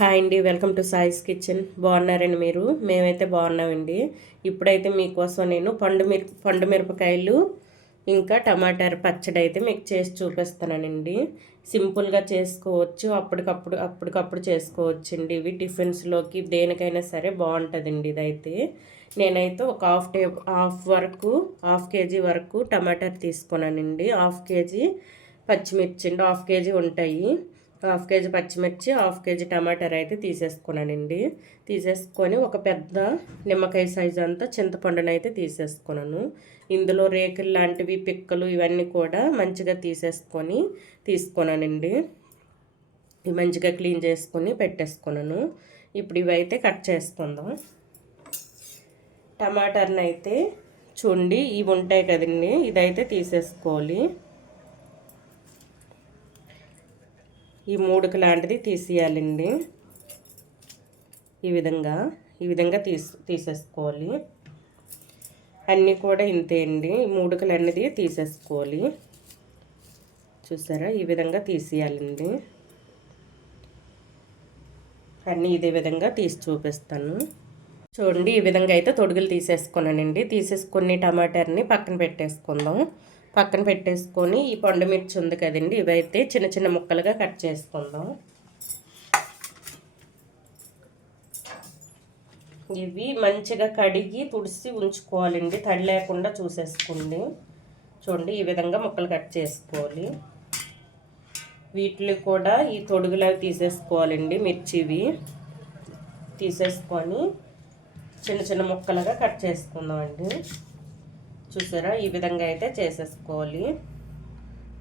Hi అండి, welcome to సాయిస్ kitchen. బాగున్నారండి మీరు? మేమైతే బాగున్నామండి. ఇప్పుడైతే మీకోసం నేను పండు మిరపకాయలు ఇంకా టమాటార్ పచ్చడి అయితే మీకు చేసి చూపిస్తానండి. సింపుల్గా చేసుకోవచ్చు, అప్పటికప్పుడు చేసుకోవచ్చు అండి. ఇవి టిఫిన్స్లోకి దేనికైనా సరే బాగుంటుందండి. ఇదైతే నేనైతే ఒక హాఫ్ కేజీ వరకు టమాటార్ తీసుకున్నానండి. హాఫ్ కేజీ పచ్చిమిర్చి అండి, హాఫ్ కేజీ ఉంటాయి. హాఫ్ కేజీ పచ్చిమిర్చి, హాఫ్ కేజీ టమాటాలు అయితే తీసేసుకున్నానండి. తీసేసుకొని ఒక పెద్ద నిమ్మకాయ సైజు అంతా చింతపండును అయితే తీసేసుకున్నాను. ఇందులో రేకులు లాంటివి, పిక్కలు ఇవన్నీ కూడా మంచిగా తీసుకున్నానండి. ఇవి మంచిగా క్లీన్ చేసుకొని పెట్టేసుకున్నాను. ఇప్పుడు ఇవైతే కట్ చేసుకుందాం. టమాటాలను అయితే చూడండి, ఇవి ఉంటాయి కదండి, ఇదైతే తీసేసుకోవాలి. ఈ మూడుకు లాంటిది తీసేయాలండి. ఈ విధంగా తీసేసుకోవాలి. అన్నీ కూడా ఇంతే అండి. ఈ మూడుకలు అన్నది తీసేసుకోవాలి. చూసారా, ఈ విధంగా తీసేయాలండి. అన్నీ ఇదే విధంగా తీసి చూపిస్తాను. చూడండి, ఈ విధంగా అయితే తొడుగులు తీసేసుకున్నానండి. తీసేసుకొని టమాటాని పక్కన పెట్టేసుకొని ఈ పండు మిర్చి ఉంది కదండి, ఇవైతే చిన్న చిన్న ముక్కలుగా కట్ చేసుకుందాం. ఇవి మంచిగా కడిగి తుడిసి ఉంచుకోవాలండి, తడి లేకుండా చూసేసుకోండి. చూడండి, ఈ విధంగా ముక్కలు కట్ చేసుకోవాలి. వీటిని కూడా ఈ తొడుగులు తీసేసుకోవాలండి. మిర్చివి తీసేసుకొని చిన్న చిన్న ముక్కలుగా కట్ చేసుకుందామండి. చూసారా, ఈ విధంగా అయితే చేసేసుకోవాలి.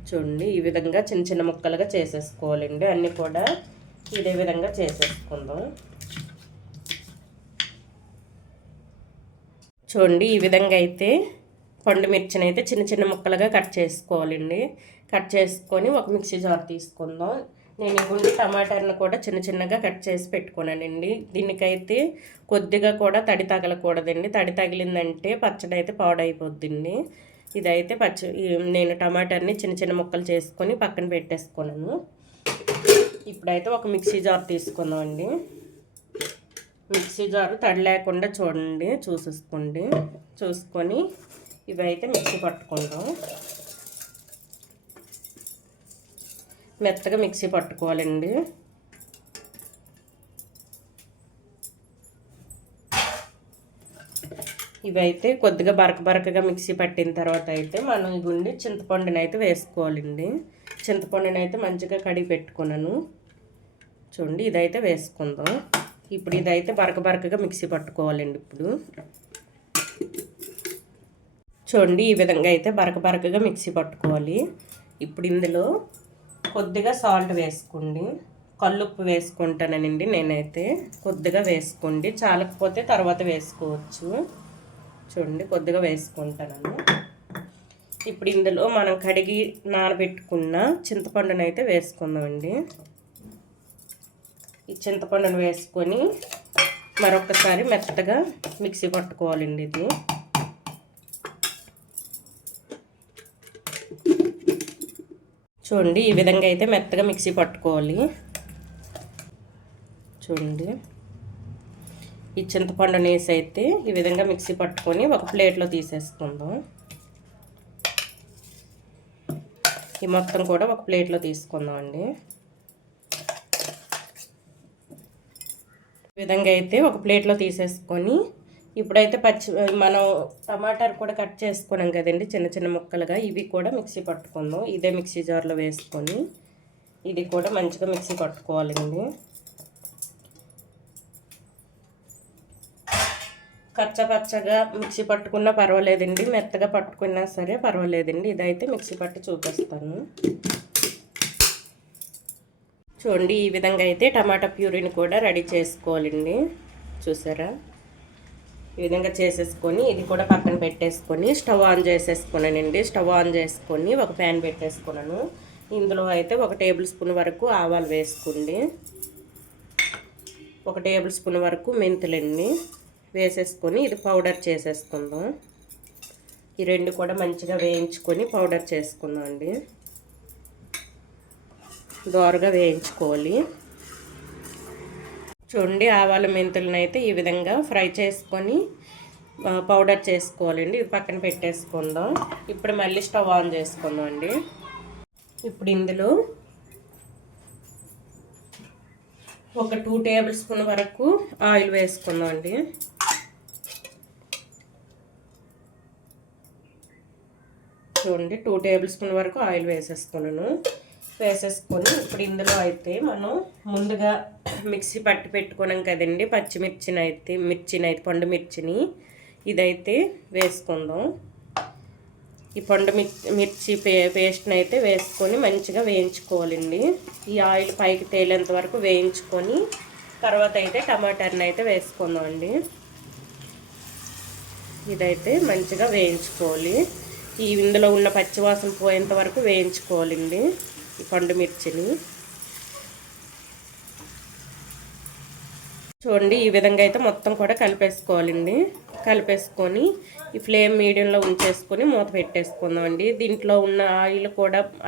చూడండి, ఈ విధంగా చిన్న చిన్న ముక్కలుగా చేసేసుకోవాలండి. అన్నీ కూడా ఇదే విధంగా చేసేసుకుందాం. చూడండి, ఈ విధంగా అయితే పండు మిర్చిని అయితే చిన్న చిన్న ముక్కలుగా కట్ చేసుకోవాలండి. కట్ చేసుకొని ఒక మిక్సీ జార్ తీసుకుందాం. నేను ఈ టమాటాలను కూడా చిన్న చిన్నగా కట్ చేసి పెట్టుకున్నానండి. దీనికైతే కొద్దిగా కూడా తడి తగలకూడదండి. తడి తగిలిందంటే పచ్చడి అయితే పాడైపోద్దండి. ఇదైతే నేను టమాటాని చిన్న చిన్న ముక్కలు చేసుకొని పక్కన పెట్టేసుకున్నాను. ఇప్పుడైతే ఒక మిక్సీ జార్ తీసుకుందామండి. మిక్సీ జారు తడి లేకుండా చూసుకొని ఇవైతే మిక్సీ పట్టుకుందాం. మెత్తగా మిక్సీ పట్టుకోవాలండి. ఇవైతే కొద్దిగా బరకగా మిక్సీ పట్టిన తర్వాత అయితే మనం ఈ చింతపండుని అయితే వేసుకోవాలండి. చింతపండుని అయితే మంచిగా కడిగి పెట్టుకున్నాను. చూడండి, ఇదైతే వేసుకుందాం. ఇప్పుడు ఇదైతే బరకగా మిక్సీ పట్టుకోవాలండి. ఇప్పుడు చూడండి, ఈ విధంగా అయితే బరకగా మిక్సీ పట్టుకోవాలి. ఇప్పుడు ఇందులో కొద్దిగా సాల్ట్ వేసుకోండి. కల్లుప్పు వేసుకుంటానండి నేనైతే. కొద్దిగా వేసుకోండి, చాలకపోతే తర్వాత వేసుకోవచ్చు. చూడండి, కొద్దిగా వేసుకుంటాను. ఇప్పుడు ఇందులో మనం కడిగి నానబెట్టుకున్న చింతపండును అయితే వేసుకుందామండి. ఈ చింతపండును వేసుకొని మరొకసారి మెత్తగా మిక్సీ పట్టుకోవాలండి. ఇది చూడండి, ఈ విధంగా అయితే మెత్తగా మిక్సీ పట్టుకోవాలి. చూడండి, ఈ చింతపండుని వేసి అయితే ఈ విధంగా మిక్సీ పట్టుకొని ఒక ప్లేట్లో తీసేసుకుందాం. ఈ మొత్తం కూడా ఒక ప్లేట్లో తీసుకుందాం అండి. ఈ విధంగా అయితే ఒక ప్లేట్లో తీసేసుకొని ఇప్పుడైతే మనం టమాటాలు కూడా కట్ చేసుకున్నాం కదండి చిన్న చిన్న ముక్కలుగా, ఇవి కూడా మిక్సీ పట్టుకుందాం. ఇదే మిక్సీ జార్లో వేసుకొని ఇది కూడా మంచిగా మిక్సీ పట్టుకోవాలండి. కచ్చపచ్చగా మిక్సీ పట్టుకున్నా పర్వాలేదండి, మెత్తగా పట్టుకున్నా సరే పర్వాలేదండి. ఇదైతే మిక్సీ పట్టి చూపిస్తాను. చూడండి, ఈ విధంగా అయితే టమాటా ప్యూరీని కూడా రెడీ చేసుకోవాలండి. చూసారా, ఈ విధంగా చేసేసుకొని ఇది కూడా పక్కన పెట్టేసుకొని స్టవ్ ఆన్ చేసేసుకున్నానండి. స్టవ్ ఆన్ చేసుకొని ఒక ప్యాన్ పెట్టేసుకున్నాను. ఇందులో అయితే 1 టేబుల్ స్పూన్ వరకు ఆవాలు వేసుకోండి. 1 టేబుల్ స్పూన్ వరకు మెంతులండి వేసేసుకొని ఇది పౌడర్ చేసేసుకుందాం. ఈ రెండు కూడా మంచిగా వేయించుకొని పౌడర్ చేసుకుందాం అండి. దోరగా వేయించుకోవాలి. చూడండి ఆవాల మెంతులను అయితే ఈ విధంగా ఫ్రై చేసుకొని పౌడర్ చేసుకోవాలండి. ఇది పక్కన పెట్టేసుకుందాం. ఇప్పుడు మళ్ళీ స్టవ్ ఆన్ చేసుకుందాం అండి. ఇప్పుడు ఇందులో ఒక 2 టేబుల్ స్పూన్ వరకు ఆయిల్ వేసుకుందాం అండి. చూడండి 2 టేబుల్ స్పూన్ వరకు ఆయిల్ వేసేసుకున్నాను. వేసేసుకొని ఇప్పుడు ఇందులో అయితే మనం ముందుగా మిక్సీ పట్టి పెట్టుకున్నాం కదండి మిర్చిని అయితే పండు మిర్చిని ఇదైతే వేసుకుందాం. ఈ పండు మిర్చి పేస్ట్ని అయితే వేసుకొని మంచిగా వేయించుకోవాలండి. ఈ ఆయిల్ పైకి తేలేంత వరకు వేయించుకొని తర్వాత అయితే టమాటాని అయితే వేసుకుందాం అండి. ఇదైతే మంచిగా వేయించుకోవాలి. ఇందులో ఉన్న పచ్చివాసన పోయేంత వరకు వేయించుకోవాలండి ఈ పండు మిర్చిని. చూడండి ఈ విధంగా అయితే మొత్తం కూడా కలిపేసుకోవాలండి. కలిపేసుకొని ఈ ఫ్లేమ్ మీడియంలో ఉంచేసుకొని మూత పెట్టేసుకుందాం అండి. దీంట్లో ఉన్న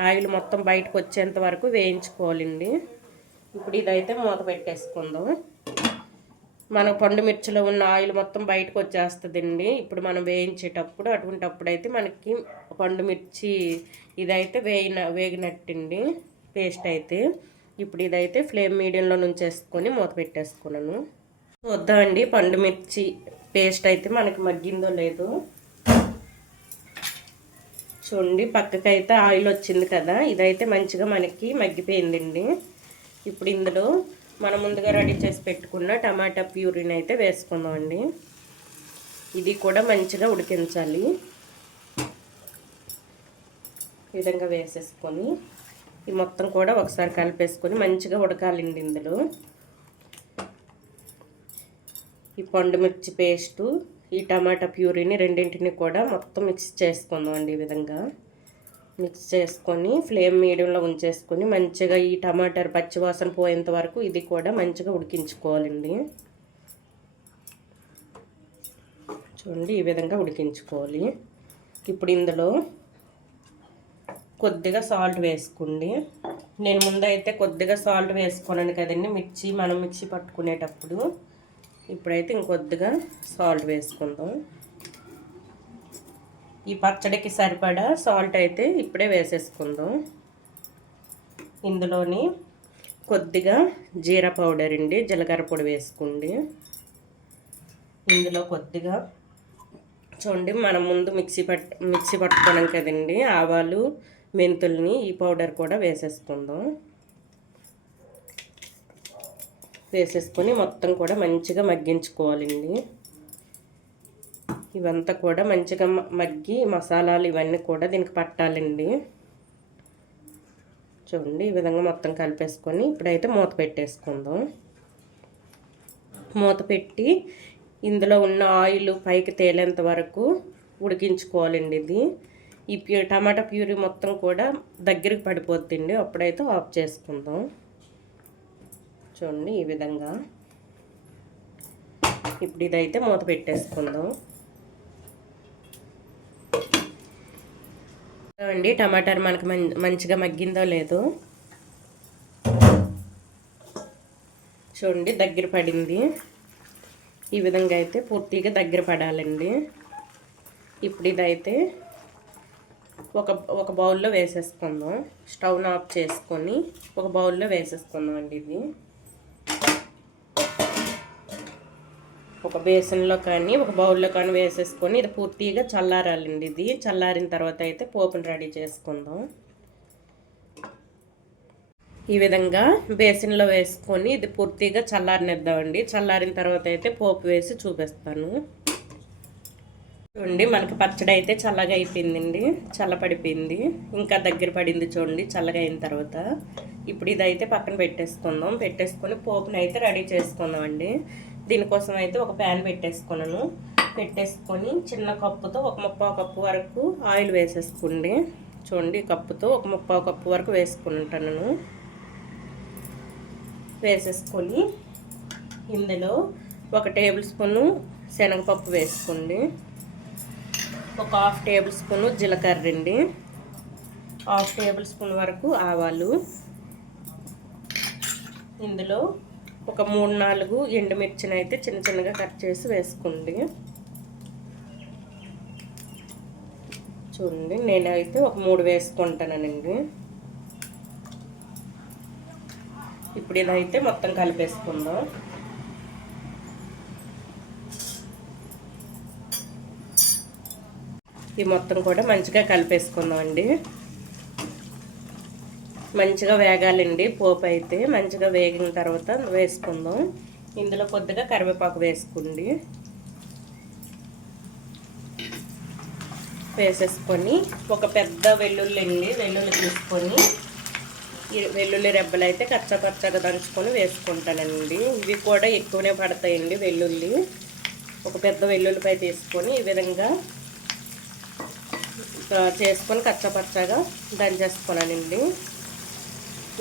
ఆయిల్ మొత్తం బయటకు వచ్చేంత వరకు వేయించుకోవాలండి. ఇప్పుడు ఇదైతే మూత పెట్టేసుకుందాం. మన పండు మిర్చిలో ఉన్న ఆయిల్ మొత్తం బయటకు వచ్చేస్తుందండి ఇప్పుడు మనం వేయించేటప్పుడు. అటువంటప్పుడు అయితే మనకి పండు మిర్చి ఇదైతే వేగినట్టండి పేస్ట్ అయితే. ఇప్పుడు ఇదైతే ఫ్లేమ్ మీడియంలో నుంచేసుకొని మూత పెట్టేసుకున్నాను. చూద్దామండి పండు మిర్చి పేస్ట్ అయితే మనకి మగ్గిందో లేదో. చూడండి పక్కకైతే ఆయిల్ వచ్చింది కదా, ఇదైతే మంచిగా మనకి మగ్గిపోయిందండి. ఇప్పుడు ఇందులో మనం ముందుగా రెడీ చేసి పెట్టుకున్న టమాటా ప్యూరీని అయితే వేసుకుందాం అండి. ఇది కూడా మంచిగా ఉడికించాలి. ఈ విధంగా వేసేసుకొని ఈ మొత్తం కూడా ఒకసారి కలిపేసుకొని మంచిగా ఉడకాలండి. ఇందులో ఈ పండు మిర్చి పేస్టు ఈ టమాటా ప్యూరీని రెండింటిని కూడా మొత్తం మిక్స్ చేసుకుందాం అండి. ఈ విధంగా మిక్స్ చేసుకొని ఫ్లేమ్ మీడియంలో ఉంచేసుకొని మంచిగా ఈ టమాటా పచ్చివాసన పోయేంత వరకు ఇది కూడా మంచిగా ఉడికించుకోవాలండి. చూడండి ఈ విధంగా ఉడికించుకోవాలి. ఇప్పుడు ఇందులో కొద్దిగా సాల్ట్ వేసుకోండి. నేను ముందైతే కొద్దిగా సాల్ట్ వేసుకున్నాను కదండి మనం మిక్సీ పట్టుకునేటప్పుడు. ఇప్పుడైతే ఇంకొద్దిగా సాల్ట్ వేసుకుందాం. ఈ పచ్చడికి సరిపడా సాల్ట్ అయితే ఇప్పుడే వేసేసుకుందాం. ఇందులోని కొద్దిగా జీరా పౌడర్ అండి, జీలకర్ర పొడి వేసుకోండి. ఇందులో కొద్దిగా చూడండి మనం ముందు మిక్సీ పట్టుకున్నాం కదండి ఆవాలు మెంతుల్ని, ఈ పౌడర్ కూడా వేసేసుకుందాం. వేసేసుకొని మొత్తం కూడా మంచిగా మగ్గించుకోవాలండి. ఇవంతా కూడా మంచిగా మగ్గి మసాలాలు ఇవన్నీ కూడా దీనికి పట్టాలండి. చూడండి ఈ విధంగా మొత్తం కలిపేసుకొని ఇప్పుడైతే మూత పెట్టేసుకుందాం. మూత పెట్టి ఇందులో ఉన్న ఆయిల్ పైకి తేలేంత వరకు ఉడికించుకోవాలండి. ఈ టమాటా ప్యూరీ మొత్తం కూడా దగ్గరికి పడిపోతుందండి. అప్పుడైతే ఆఫ్ చేసుకుందాం. చూడండి ఈ విధంగా ఇప్పుడు ఇదైతే మూత పెట్టేసుకుందాం అండి. టమాటాలు మనకి మంచిగా మగ్గిందో లేదో చూడండి దగ్గర పడింది. ఈ విధంగా అయితే పూర్తిగా దగ్గర పడాలండి. ఇప్పుడు ఇదైతే ఒక బౌల్లో వేసేసుకుందాం. స్టవ్ను ఆఫ్ చేసుకొని ఒక బౌల్లో వేసేసుకుందాం అండి. ఇది ఒక బేసన్లో కానీ ఒక బౌల్లో కానీ వేసేసుకొని ఇది పూర్తిగా చల్లారాలండి. ఇది చల్లారిన తర్వాత అయితే పోపుని రెడీ చేసుకుందాం. ఈ విధంగా బేసన్లో వేసుకొని ఇది పూర్తిగా చల్లారనిద్దామండి. చల్లారిన తర్వాత అయితే పోపు వేసి చూపిస్తాను. చూడండి మనకి పచ్చడి అయితే చల్లగా అయిపోయిందండి, చల్లపడిపోయింది, ఇంకా దగ్గర పడింది. చూడండి చల్లగా అయిన తర్వాత ఇప్పుడు ఇదైతే పక్కన పెట్టేసుకుందాం. పెట్టేసుకొని పోపుని అయితే రెడీ చేసుకుందాం అండి. దీనికోసం అయితే ఒక ప్యాన్ పెట్టేసుకున్నాను. పెట్టేసుకొని చిన్న కప్పుతో ఒక 1/2 కప్పు వరకు ఆయిల్ వేసేసుకోండి. చూడండి కప్పుతో ఒక 1/2 కప్పు వరకు వేసుకుంటాను. వేసేసుకొని ఇందులో 1 టేబుల్ స్పూను శనగపప్పు వేసుకోండి. ఒక 1/2 టేబుల్ స్పూను జీలకర్ర అండి, 1/2 టేబుల్ స్పూన్ వరకు ఆవాలు, ఇందులో ఒక 3-4 ఎండుమిర్చిని అయితే చిన్న చిన్నగా కట్ చేసి వేసుకోండి. చూడండి నేనైతే ఒక 3 వేసుకుంటానండి. ఇప్పుడు ఇదైతే మొత్తం కలిపేసుకుందాం. ఈ మొత్తం కూడా మంచిగా కలిపేసుకుందాం అండి. మంచిగా వేగాలండి. పోపు అయితే మంచిగా వేగిన తర్వాత వేసుకుందాం. ఇందులో కొద్దిగా కరివేపాకు వేసుకోండి. వేసేసుకొని ఒక పెద్ద వెల్లుల్లి తీసుకొని ఈ వెల్లుల్లి రెబ్బలు అయితే కచ్చపచ్చగా దంచుకొని వేసుకుంటానండి. ఇవి కూడా ఎక్కువనే పడతాయండి వెల్లుల్లి. ఒక పెద్ద వెల్లుల్లిపై తీసుకొని ఈ విధంగా చేసుకొని కచ్చపచ్చగా దంచేసుకున్నానండి.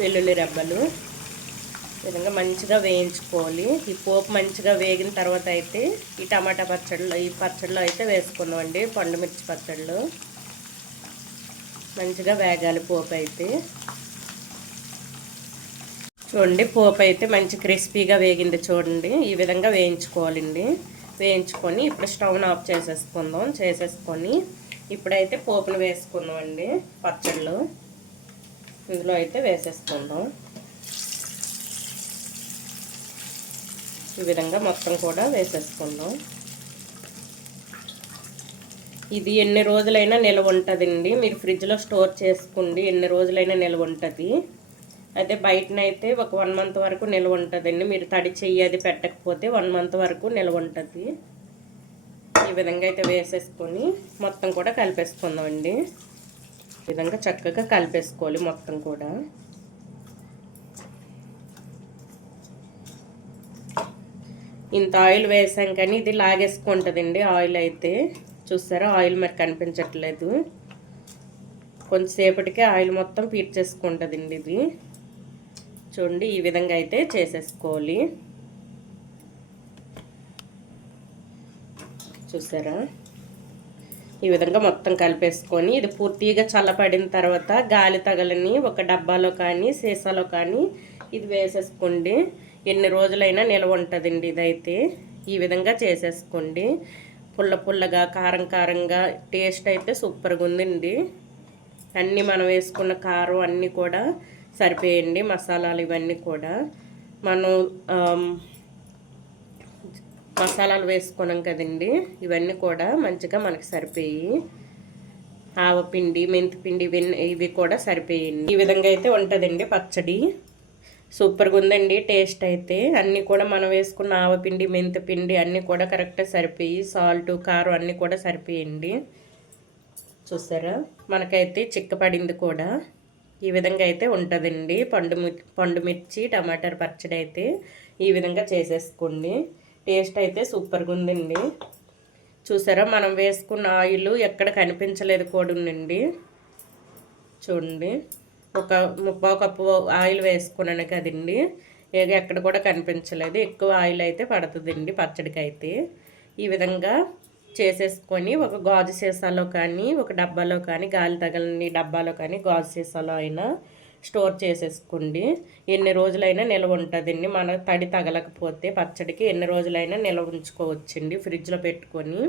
వెల్లుల్లి రెబ్బలు ఈ విధంగా మంచిగా వేయించుకోవాలి. ఈ పోపు మంచిగా వేగిన తర్వాత అయితే ఈ టమాటా పచ్చడిలో అయితే వేసుకున్నామండి. పండుమిర్చి పచ్చడిలో మంచిగా వేగాలి పోపు అయితే. చూడండి పోపు అయితే మంచి క్రిస్పీగా వేగింది చూడండి. ఈ విధంగా వేయించుకోవాలండి. వేయించుకొని ఇప్పుడు స్టవ్ను ఆఫ్ చేసేసుకొని ఇప్పుడైతే పోపును వేసుకుందాం అండి. పచ్చళ్ళు ఇందులో అయితే వేసేసుకుందాం. ఈ విధంగా మొత్తం కూడా వేసేసుకుందాం. ఇది ఎన్ని రోజులైనా నిల్వ ఉంటుందండి. మీరు ఫ్రిడ్జ్లో స్టోర్ చేసుకోండి, ఎన్ని రోజులైనా నిల్వ ఉంటుంది. అయితే బయటనైతే ఒక 1 మంత్ వరకు నిల్వ ఉంటుందండి. మీరు తడి చెయ్యి అది పెట్టకపోతే 1 మంత్ వరకు నిల్వ ఉంటుంది. ఈ విధంగా అయితే వేసేసుకొని మొత్తం కూడా కలిపేసుకుందామండి. ఈ విధంగా చక్కగా కలిపేసుకోవాలి మొత్తం కూడా. ఇంత ఆయిల్ వేసాం కానీ ఇది లాగేసుకుంటుందండి. ఆయిల్ అయితే చూస్తారా, ఆయిల్ మరి కనిపించట్లేదు. కొంచెంసేపటికే ఆయిల్ మొత్తం పీల్చేసుకుంటుందండి ఇది. చూడండి ఈ విధంగా అయితే చేసేసుకోవాలి. చూసారా, ఈ విధంగా మొత్తం కలిపేసుకొని ఇది పూర్తిగా చల్లపడిన తర్వాత గాలి తగలని ఒక డబ్బాలో కానీ సీసాలో కానీ ఇది వేసేసుకోండి. ఎన్ని రోజులైనా నిల్వ ఉంటుందండి. ఇదైతే ఈ విధంగా చేసేసుకోండి. పుల్లగా కారంగా టేస్ట్ అయితే సూపర్గా ఉందండి. అన్నీ మనం వేసుకున్న కారం అన్నీ కూడా సరిపోయండి. మసాలాలు ఇవన్నీ కూడా మనం మసాలాలు వేసుకున్నాం కదండి, ఇవన్నీ కూడా మంచిగా మనకి సరిపోయి ఆవపిండి మెంతిపిండి ఇవి కూడా సరిపోయండి. ఈ విధంగా అయితే ఉంటుందండి పచ్చడి. సూపర్గా ఉందండి టేస్ట్ అయితే. అన్నీ కూడా మనం వేసుకున్న ఆవపిండి మెంతిపిండి అన్నీ కూడా కరెక్ట్గా సరిపోయి సాల్ట్ కారం అన్నీ కూడా సరిపోయండి. చూసారా, మనకైతే చిక్కపడింది కూడా. ఈ విధంగా అయితే ఉంటుందండి పండుమిర్చి టమాటర్ పచ్చడి అయితే ఈ విధంగా చేసేసుకోండి. టేస్ట్ అయితే సూపర్గా ఉందండి. చూసారా, మనం వేసుకున్న ఆయిల్ ఎక్కడ కనిపించలేదు కూడా ఉందండి. చూడండి, ఒక 3/4 కప్పు ఆయిల్ వేసుకున్నాను కదండి, ఎక్కడ కూడా కనిపించలేదు. ఎక్కువ ఆయిల్ అయితే పడుతుందండి పచ్చడికి అయితే. ఈ విధంగా చేసేసుకొని ఒక గాజు సీసాలో కానీ ఒక డబ్బాలో కానీ గాలి తగలని డబ్బాలో కానీ గాజు సీసాలో అయినా స్టోర్ చేసేసుకోండి. ఎన్ని రోజులైనా నిల్వ ఉంటుందండి. మన తడి తగలకపోతే పచ్చడికి ఎన్ని రోజులైనా నిల్వ ఉంచుకోవచ్చండి ఫ్రిడ్జ్లో పెట్టుకొని.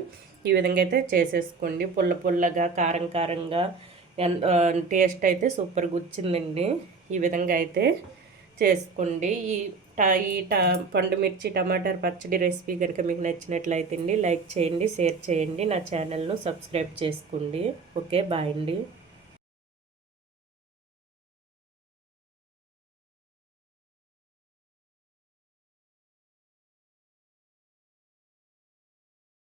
ఈ విధంగా అయితే చేసేసుకోండి. పుల్లగా కారంగా టేస్ట్ అయితే సూపర్గా వచ్చిందండి. ఈ విధంగా అయితే చేసుకోండి. ఈ పండుమిర్చి టమాటర్ పచ్చడి రెసిపీ కనుక మీకు నచ్చినట్లయితే లైక్ చేయండి, షేర్ చేయండి, నా ఛానల్ను సబ్స్క్రైబ్ చేసుకోండి. ఓకే, బాయ్ అండి.